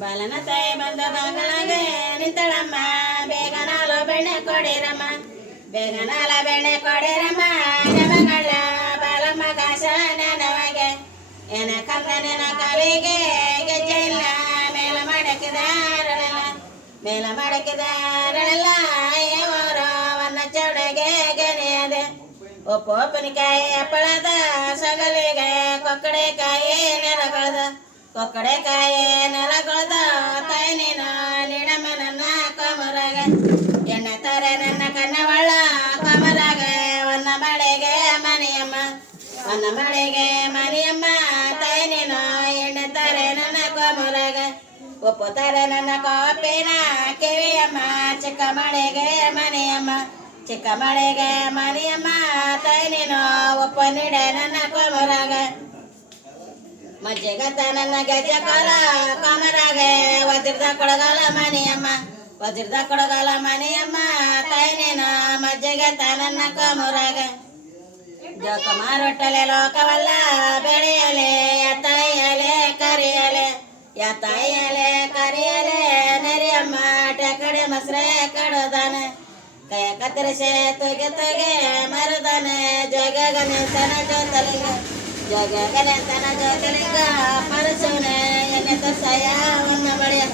ಬಾಲನ ತಾಯಿ ಬಂದ ಬಾಗಲಾಗೆ ನಿಂತಳಮ್ಮ ಬೇಗನಾಲ ಬೆಣ್ಣೆ ಕೊಡಿರಮ್ಮ ಬೇಗನಾಲ ಬೆಣ್ಣೆ ಕೊಡಿರಮ್ಮ ನಮಗಳ ಬಾಲಮ್ಮ ಕಾಸ ನನಗೆ ಏನ ಕಂದನ ಕಾಲಿಗೆ ಗೆಜ್ಜೆ ಇಲ್ಲ ಮೇಲ ಮಡಕಿದಾರಲ್ಲ ಮೇಲ ಮಡಕಿದಾರಲ್ಲ ವನ್ನ ಚೌಡಗೆ ಗೆನೆಯದೆ ಒಪ್ಪೊಪ್ಪನಿಕಾಯಿ ಹಪ್ಪಳದ ಸಗಲಿಗೆ ಕೊಕ್ಕಡೆಕಾಯಿ ನೆಲಗಳದ ಕೊಕ್ಕಡೆಕಾಯಿ ನೆಲಗಳದ ತಾಯಿ ನೀನು ನೀಡಮ್ಮ ನನ್ನ ಕಮರಾಗ ಎಣ್ಣೆ ತಾರೆ ನನ್ನ ಕನ್ನವಳ್ಳ ಕಮರಾಗ ಒನ್ನ ಮಳೆಗೆ ಮನೆಯಮ್ಮ ಒನ್ನ ಮಳೆಗೆ ಮನೆಯಮ್ಮ ತಾಯಿ ನೀನು ಎಣ್ಣೆ ತಾರೆ ನನ್ನ ಕಮರಾಗ ಒಪ್ಪುತ್ತಾರೆ ನನ್ನ ಕಾಪಿನ ಕಿವಿಯಮ್ಮ ಚಿಕ್ಕ ಮಳೆಗೆ ಮನೆಯಮ್ಮ ಚಿಕ್ಕ ಮಳೆಗೆ ಮನೆಯಮ್ಮ ತಾಯಿ ನೀನು ಒಪ್ಪ ನೀಡೆ ನನ್ನ ಕಮರಾಗ ಮಜ್ಜಿಗತ್ತ ನನ್ನ ಗೆಜ್ಜೆ ಕಾಲ ಕಮರಾಗೆ ವಜ್ರದ ಕೊಡಗಾಲ ಮನೆಯಮ್ಮ ವಜ್ರದ ಕೊಡಗಾಲ ಮನೆಯಮ್ಮ ತಾಯಿ ನೀನು ಮಜ್ಜಿಗತ್ತ ನನ್ನ ಕಮರಾಗ ಜೋಕುಮಾರೊಟ್ಟಲೆ ಲೋಕವಲ್ಲ ಬೆಳೆಯಲೆ ತಾಯಿಯಲೆ ಕರಿಯಲೆ ತಾಯಿಯಲೆ ಕರಿಯಲೆ ನರಿಯಮ್ಮ ಟೆಕಡೆ ಮೊಸರೆ ಕಡೋದಾನೆ ಕೈ ಕತ್ತರಿಸೆ ತೊಗೆ ತೊಗೆ ಮರುದಾನೆ ಜೋಗಗನೆಂತನ ಜ್ಯೋತಲಿಂಗ ಜೋಗಗನೆಂತನ ಜ್ಯೋತಲಿಂಗ ಪರಸುನೆ ಎಣ್ಣೆ ತರ್ಸಯ ಒನ್ನ ಬಳಿಯ